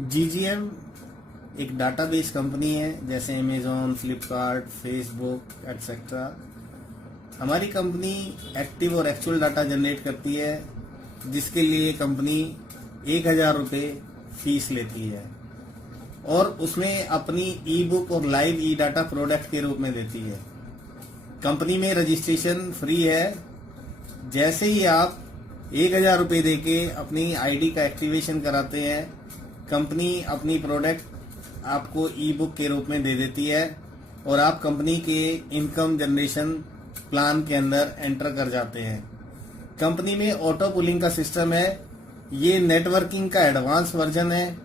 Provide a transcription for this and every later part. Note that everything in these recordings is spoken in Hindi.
जीजीएम एक डाटाबेस कंपनी है, जैसे अमेजोन, फ्लिपकार्ट, फेसबुक एटसेट्रा। हमारी कंपनी एक्टिव और एक्चुअल डाटा जनरेट करती है, जिसके लिए कंपनी 1,000 रुपये फीस लेती है और उसमें अपनी ई बुक और लाइव ई डाटा प्रोडक्ट के रूप में देती है। कंपनी में रजिस्ट्रेशन फ्री है। जैसे ही आप 1,000 रुपये देके अपनी आईडी का एक्टिवेशन कराते हैं, कंपनी अपनी प्रोडक्ट आपको ई बुक के रूप में दे देती है और आप कंपनी के इनकम जनरेशन प्लान के अंदर एंटर कर जाते हैं। कंपनी में ऑटो पुलिंग का सिस्टम है। ये नेटवर्किंग का एडवांस वर्जन है।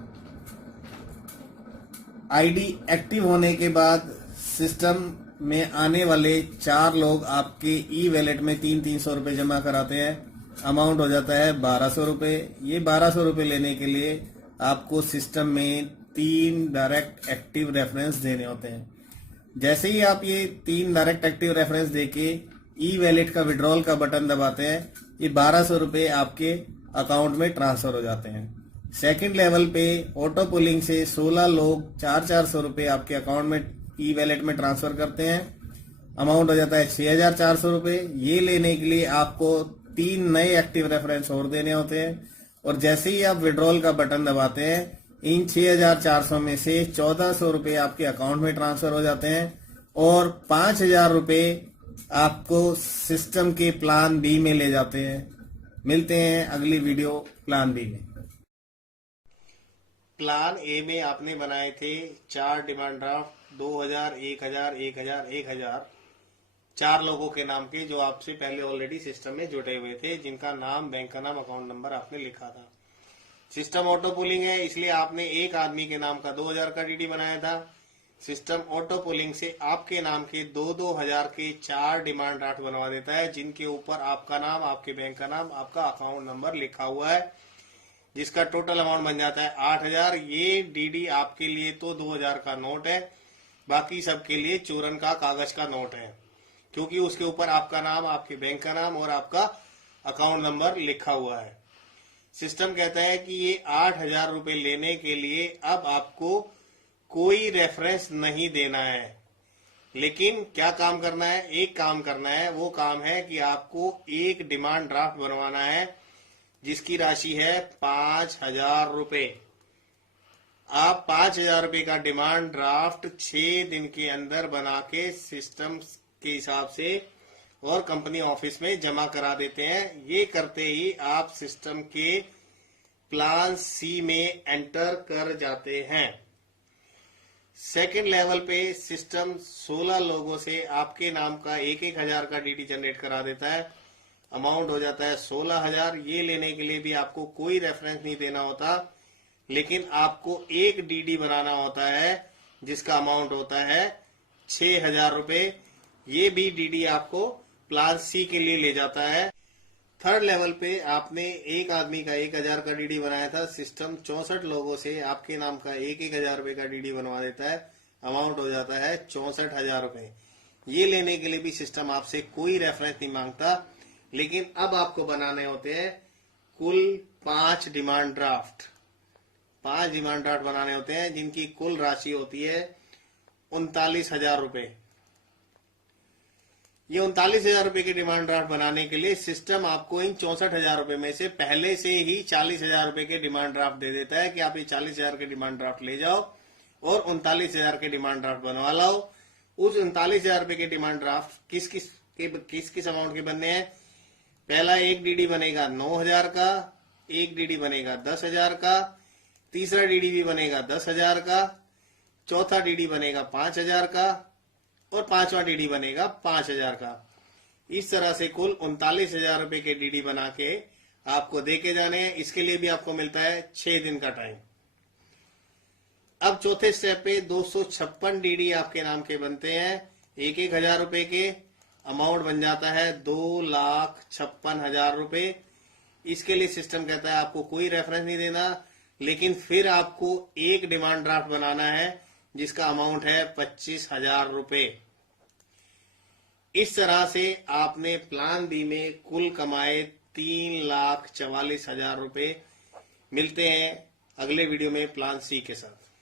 आईडी एक्टिव होने के बाद सिस्टम में आने वाले 4 लोग आपके ई वैलेट में 300 रुपये जमा कराते हैं। अमाउंट हो जाता है 1,200 रुपये। ये 1,200 रुपये लेने के लिए आपको सिस्टम में 3 डायरेक्ट एक्टिव रेफरेंस देने होते हैं। जैसे ही आप ये 3 डायरेक्ट एक्टिव रेफरेंस देके ई वैलेट का विड्रॉल का बटन दबाते हैं, ये 1,200 रुपये आपके अकाउंट में ट्रांसफर हो जाते हैं। सेकंड लेवल पे ऑटो पुलिंग से 16 लोग 400 रुपये आपके अकाउंट में ई वैलेट में ट्रांसफर करते हैं। अमाउंट हो जाता है 6,400 रुपये। ये लेने के लिए आपको 3 नए एक्टिव रेफरेंस और देने होते हैं और जैसे ही आप विड्रॉल का बटन दबाते हैं, इन 6,400 में से 1,400 रुपये आपके अकाउंट में ट्रांसफर हो जाते हैं और 5,000 रुपये आपको सिस्टम के प्लान बी में ले जाते हैं। मिलते हैं अगली वीडियो प्लान बी में। प्लान ए में आपने बनाए थे 4 डिमांड ड्राफ्ट, 2,000, 1,000, 1,000, 1,000, 4 लोगों के नाम के, जो आपसे पहले ऑलरेडी सिस्टम में जुड़े हुए थे, जिनका नाम, बैंक का नाम, अकाउंट नंबर आपने लिखा था। सिस्टम ऑटो पुलिंग है, इसलिए आपने एक आदमी के नाम का 2,000 का डीडी बनाया था। सिस्टम ऑटो पुलिंग से आपके नाम के 2,000 के 4 डिमांड ड्राफ्ट बनवा देता है, जिनके ऊपर आपका नाम, आपके बैंक का नाम, आपका अकाउंट नंबर लिखा हुआ है, जिसका टोटल अमाउंट बन जाता है 8,000। ये डीडी आपके लिए तो 2,000 का नोट है, बाकी सबके लिए चूरन का कागज का नोट है, क्योंकि उसके ऊपर आपका नाम, आपके बैंक का नाम और आपका अकाउंट नंबर लिखा हुआ है। सिस्टम कहता है कि ये 8,000 रुपये लेने के लिए अब आपको कोई रेफरेंस नहीं देना है, लेकिन क्या काम करना है? एक काम करना है। वो काम है कि आपको एक डिमांड ड्राफ्ट बनवाना है, जिसकी राशि है 5,000 रुपये। आप 5,000 रुपये का डिमांड ड्राफ्ट 6 दिन के अंदर बना के सिस्टम के हिसाब से और कंपनी ऑफिस में जमा करा देते हैं। ये करते ही आप सिस्टम के प्लान सी में एंटर कर जाते हैं। सेकंड लेवल पे सिस्टम 16 लोगों से आपके नाम का 1,000 का डीडी जनरेट करा देता है। अमाउंट हो जाता है 16,000। ये लेने के लिए भी आपको कोई रेफरेंस नहीं देना होता, लेकिन आपको एक डीडी बनाना होता है, जिसका अमाउंट होता है 6,000 रुपये। ये भी डीडी आपको प्लान सी के लिए ले जाता है। थर्ड लेवल पे आपने एक आदमी का 1,000 का डीडी बनाया था। सिस्टम 64 लोगों से आपके नाम का 1,000 रुपये का डीडी बनवा देता है। अमाउंट हो जाता है 64,000 रुपये। ये लेने के लिए भी सिस्टम आपसे कोई रेफरेंस नहीं मांगता, लेकिन अब आपको बनाने होते हैं कुल 5 डिमांड ड्राफ्ट। 5 डिमांड ड्राफ्ट बनाने होते हैं, जिनकी कुल राशि होती है 39,000 रुपये। ये 39,000 रुपये की डिमांड ड्राफ्ट बनाने के लिए सिस्टम आपको इन 64,000 रुपये में से पहले से ही 40,000 रुपये के डिमांड ड्राफ्ट दे देता है कि आप ये 40,000 के डिमांड ड्राफ्ट ले जाओ और 39,000 के डिमांड ड्राफ्ट बनवा लाओ। उस 39,000 रुपये के डिमांड ड्राफ्ट किस किस अमाउंट के बनने हैं? पहला एक डीडी बनेगा 9,000 का, एक डीडी बनेगा 10,000 का, तीसरा डीडी भी बनेगा 10,000 का, चौथा डीडी बनेगा 5,000 का और 5वां डीडी बनेगा 5,000 का। इस तरह से कुल 39,000 रुपये के डीडी बना के आपको देके जाने हैं। इसके लिए भी आपको मिलता है 6 दिन का टाइम। अब चौथे स्टेप पे 256 डीडी आपके नाम के बनते हैं, 1,000 रुपये के। अमाउंट बन जाता है 2,56,000 रुपये। इसके लिए सिस्टम कहता है आपको कोई रेफरेंस नहीं देना, लेकिन फिर आपको एक डिमांड ड्राफ्ट बनाना है, जिसका अमाउंट है 25,000 रुपये। इस तरह से आपने प्लान बी में कुल कमाए 3,44,000 रुपये। मिलते हैं अगले वीडियो में प्लान सी के साथ।